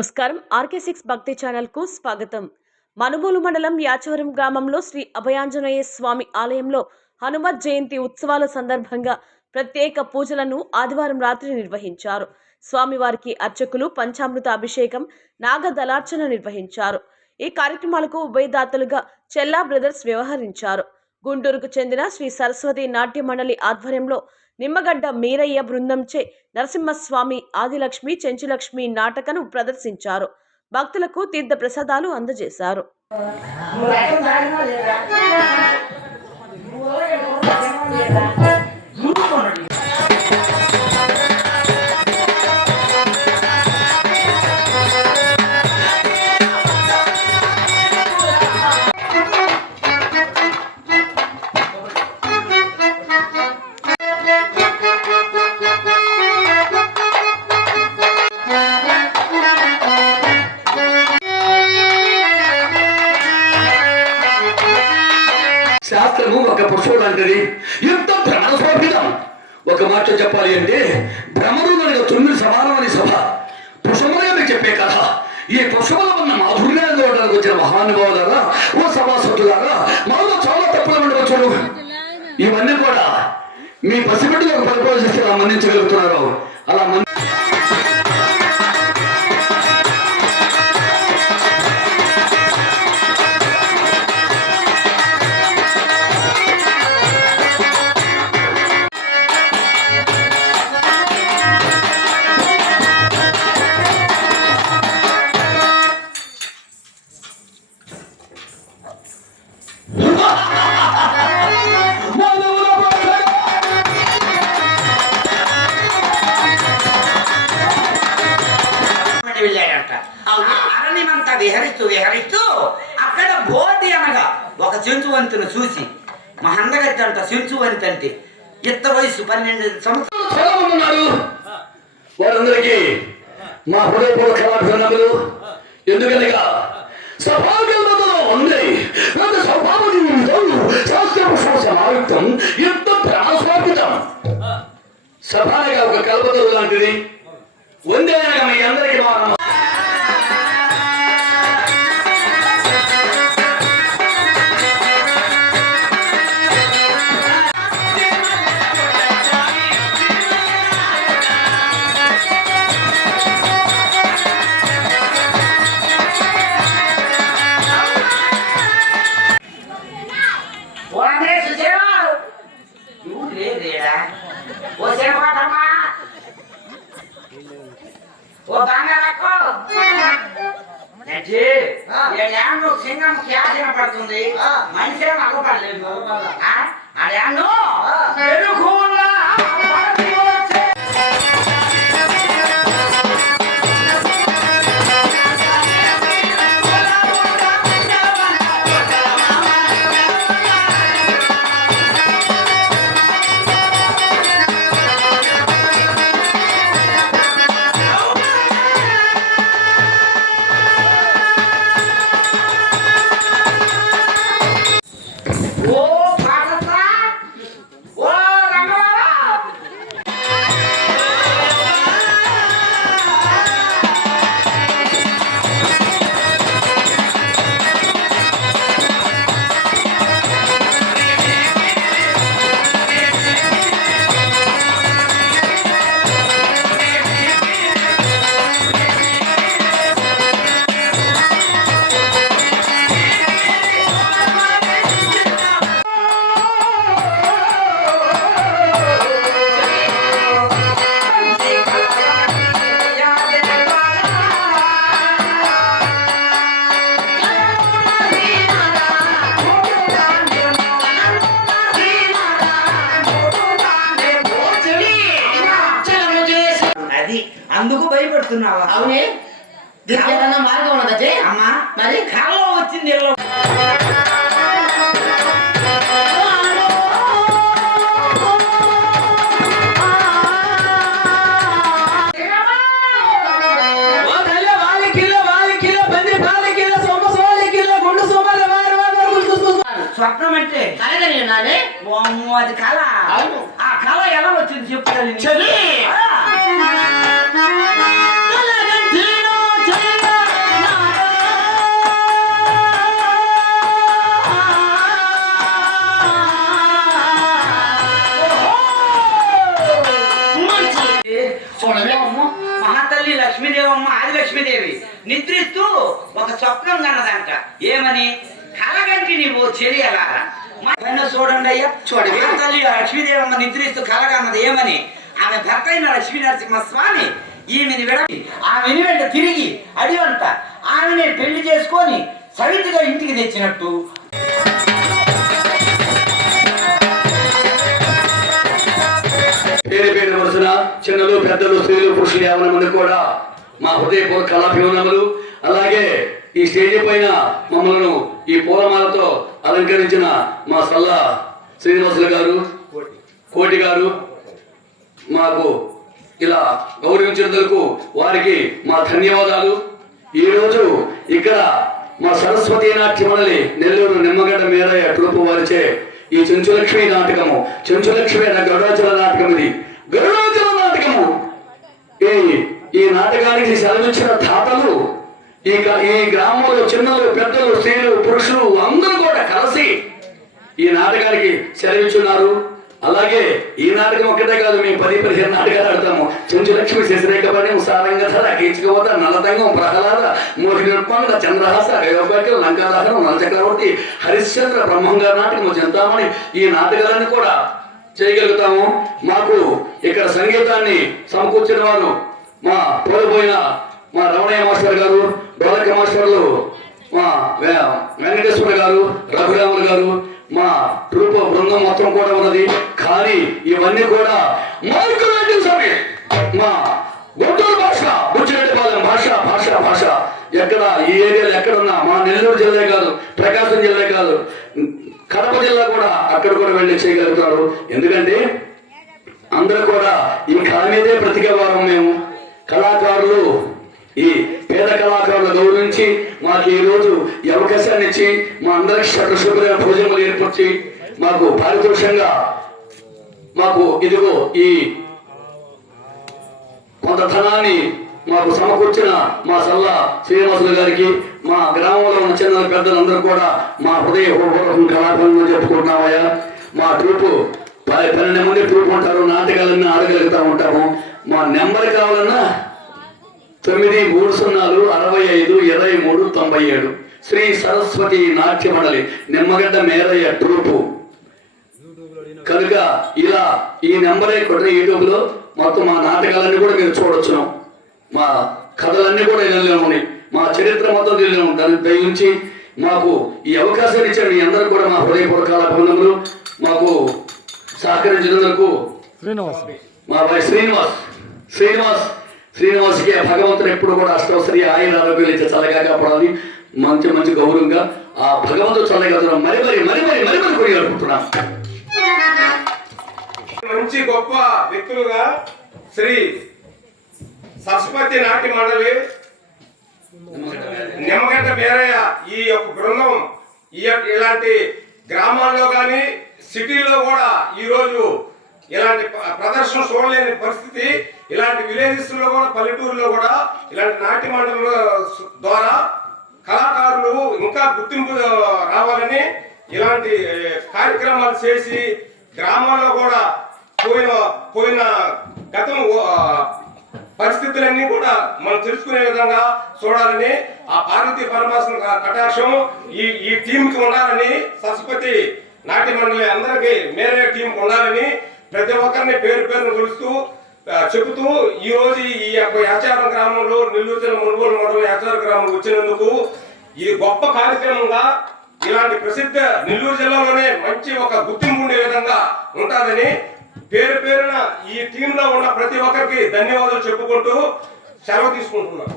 నమస్కారం ఆర్కే6 భక్తి ఛానల్ కు స్వాగతం. మనుబోలు మండలం యాచవరం గ్రామంలో శ్రీ అభయాంజనేయ స్వామి ఆలయంలో హనుమత్ జయంతి ఉత్సవాల సందర్భంగా ప్రత్యేక పూజలను ఆదివారం రాత్రి నిర్వహించారు. స్వామివారికి అర్చకులు పంచామృత అభిషేకం, నాగదళార్చన నిర్వహించారు. ఈ కార్యక్రమాలకు ఉభయదాతలుగా చెల్లా బ్రదర్స్ వ్యవహరించారు. గుంటూరుకు చెందిన శ్రీ సరస్వతి నాట్య మండలి ఆధ్వర్యంలో నిమ్మగడ్డ మీరయ్య బృందంచే నరసింహస్వామి, ఆదిలక్ష్మి, చెంచులక్ష్మి నాటకను ప్రదర్శించారు. భక్తులకు తీర్థ ప్రసాదాలు అందజేశారు. శాస్త్రము ఒక పురుషుడు అంటది యుద్ధ భ్రమణ శోభితం. ఒక మాట చెప్పాలి అంటే భ్రమరులనగా 9 సమానమని సభ పుష్పములుగా మీకు చెప్పే కథ. ఈ పుష్పముల ఉన్న మాధుర్యాన్ని చూడడానికి వచ్చిన మహానుభావులారా, ఓ సభాసత్తులారా, మాలో చాలా తప్పులు ఉండవచ్చును. ఇవన్నీ కూడా మీ పసిబిడ్డలకు పరిపోషిస్తే అలా మన్నించగలుగుతున్నారు. అలా వెళ్ళాడంట. అరణ్యమంతా విహరిస్తూ విహరిస్తూ అక్కడ బోధి అనగా ఒక చెంచువంతును చూసి మా అందగత్తి అంట చెంచువంతి అంటే ఇంత వయసు 12 సంవత్సరాలు. వారందరికీ మా హృదయపూర్వకలు. ఎందుకనగా సభాగల్పతలో ఉంది సమాయుక్తం యుద్ధ ప్రాణస్వాపితం. సభాగా ఒక కల్పతలు లాంటిది ఉంది అనగా మీ అందరికీ సింగం క్యాసిన పడుతుంది, మనిషి అగపడలేదు. అదేను అందుకు భయపడుతున్నావా? అవునే, దీనికి ఏదైనా మార్గం ఉన్నదే అమ్మా? మరి కాల్లో వచ్చింది ఎల్లో స్వప్నం అంటే అది కళ. ఆ కళ ఎలా వచ్చింది చెప్తాను. చూడండి మహాతల్లి లక్ష్మీదేవమ్మ ఆది లక్ష్మీదేవి నిద్రిస్తూ ఒక స్వప్నం కన్నదంట. ఏమని? కలగంటి నీవు చెరియలారా. చూడండి అయ్యా, చూడండి. మహాతల్లి లక్ష్మీదేవమ్మ నిద్రిస్తూ కలగన్నది ఏమని? ఆమె భర్త అయిన లక్ష్మీ నరసింహస్వామి ఈమెని విడవి ఆమెని వెంట తిరిగి అడివంట ఆమెనే పెళ్లి చేసుకొని సవితిగా ఇంటికి తెచ్చినట్టు. పేరు పేరు వరుసన చిన్నలు పెద్దలు స్త్రీలు పురుషులు 50 మంది కూడా మా హృదయపూర్వక కళాభివందనములు. అలాగే ఈ స్టేజ్ పైన మమ్మల్ని ఈ పూలమాలతో అలంకరించిన మా సల్లా శ్రీనివాసులు గారు, కోటి గారు మాకు ఇలా గౌరవించినందుకు వారికి మా ధన్యవాదాలు. ఈరోజు ఇక్కడ మా సరస్వతి నాట్య మండలి నెల్లూరు నిమ్మగడ్డ మేరయ్య ట్రూపు వారిచే ఈ చెంచులక్ష్మి నాటకము, చెంచులక్ష్మి గరుడాచల నాటకం, ఇది గరుడాచల నాటకము. ఈ నాటకానికి సెలవిచ్చిన తాతలు ఈ గ్రామంలో చిన్నలు పెద్దలు స్త్రీలు పురుషులు అందరూ కూడా కలిసి ఈ నాటకానికి సెలవిచ్చున్నారు. అలాగే ఈ నాటకం ఒక్కటే కాదు, మేము 10-15 నాటకాలు ఆడతాము. చెంచులక్ష్మి శశిరేఖపణి సారంగధర కీచకవత నలతంగం ప్రహ్లాద మోహినిర్పంగ చంద్రహాస గయోపకి లంకాదహనం నలచక్రవర్తి హరిశ్చంద్ర బ్రహ్మంగా నాటకము చింతామణి ఈ నాటకాలన్నీ కూడా చేయగలుగుతాము. మాకు ఇక్కడ సంగీతాన్ని సమకూర్చిన వారు మా పోలిపోయిన మా రమణయ్య మాస్టర్ గారు, డోలక మాస్టర్లు మా వెంకటేశ్వర గారు, రఘురాములు గారు, మా ట్రూప్ బృందం మొత్తం కూడా ఉన్నది. కానీ ఇవన్నీ కూడా మా గుంటూరు భాష, బుచ్చిరెడ్డిపాలెం భాష భాష భాష ఎక్కడ ఈ ఏరియాలో ఎక్కడున్నా, మా నెల్లూరు జిల్లా కాదు, ప్రకాశం జిల్లా కాదు, కడప జిల్లా కూడా అక్కడ కూడా వెళ్ళి చేయగలుగుతారు. ఎందుకంటే అందరూ కూడా ఈ కళ మీదే బ్రతికేవారం. మేము కళాకారులు ఈ పేద కళాకారులు గౌరవించి మాకు ఈ రోజు ఈ అవకాశాన్ని ఇచ్చి మా అందరికి శుభ్రమైన భోజనములు ఏర్పరిచి మాకు పారితోషంగా మాకు ఇదిగో ఈ కొంత ధనాన్ని మాకు సమకూర్చిన మా సల్లా శ్రీనివాసులు గారికి, మా గ్రామంలో ఉన్న చిన్న పెద్దలందరూ కూడా మా హృదయపూర్వకం కళాకారులను చెప్పుకుంటున్నామయ్యా. మా ట్రూపు 12 మంది ట్రూప్ ఉంటారు. నాటకాలన్నీ ఆడగలుగుతూ ఉంటాము. మా నెంబర్ కావాలన్నా 9306522397 శ్రీ సరస్వతి నాట్య మండలి నిమ్మగడ్డ మేరయ్య ట్రూపు. కనుక ఇలా ఈ నెంబరే కొట్టిన యూట్యూబ్ లో మొత్తం మా నాటకాలన్నీ కూడా మీరు చూడొచ్చును. మా కథలన్నీ కూడా ఉన్నాయి, మా చరిత్ర మొత్తం తెలియను. దాన్ని దయించి మాకు ఈ అవకాశాన్ని ఇచ్చిన మీ అందరూ కూడా మా హృదయపూర్వక అభినందనలు. మాకు సహకరించినందుకు మా భాయ్ శ్రీనివాస్కి భగవంతుడు ఎప్పుడు కూడా అష్టవసరి ఆయన ఆరోగ్యాలు ఇచ్చే చల్లగా కాపాడాలి. మంచి మంచి గౌరవంగా ఆ భగవంతుడు చల్లగా మరి కొనియాడుకుంటున్నాను. మంచి గొప్ప వ్యక్తులుగా శ్రీ సరస్వతి నాట్య మండలి నిమ్మగడ్డ మేరయ్య ఈ యొక్క బృందం ఇలాంటి గ్రామాల్లో కానీ సిటీలో కూడా ఈరోజు ఇలాంటి ప్రదర్శన చూడలేని పరిస్థితి. ఇలాంటి విలేజెస్ లో కూడా, పల్లెటూరులో కూడా ఇలాంటి నాట్య మండలి ద్వారా కళాకారులు ఇంకా గుర్తింపు రావాలని ఇలాంటి కార్యక్రమాలు చేసి గ్రామాల్లో కూడా పోయిన గతం పరిస్థితులన్నీ కూడా మనం తెలుసుకునే విధంగా చూడాలని ఆ పార్వతీ పరమేశ్వర కటాక్షం ఈ టీంకి ఉండాలని, సరస్వతి నాట్య మండలి అందరికీ మేరే టీంకి ఉండాలని ప్రతి ఒక్కరిని పేరు పేరును కొలుస్తూ చెబుతూ ఈ రోజు ఈ యాచారం గ్రామంలో నెల్లూరు జిల్లా మునుగోలు మండలం యాచారం గ్రామం వచ్చినందుకు ఇది గొప్ప కార్యక్రమంగా ఇలాంటి ప్రసిద్ధ నెల్లూరు జిల్లాలోనే మంచి ఒక గుర్తింపు ఉండే విధంగా ఉంటుందని పేరు పేరున ఈ టీంలో ఉన్న ప్రతి ఒక్కరికి ధన్యవాదాలు చెప్పుకుంటూ సెలవు తీసుకుంటున్నాను.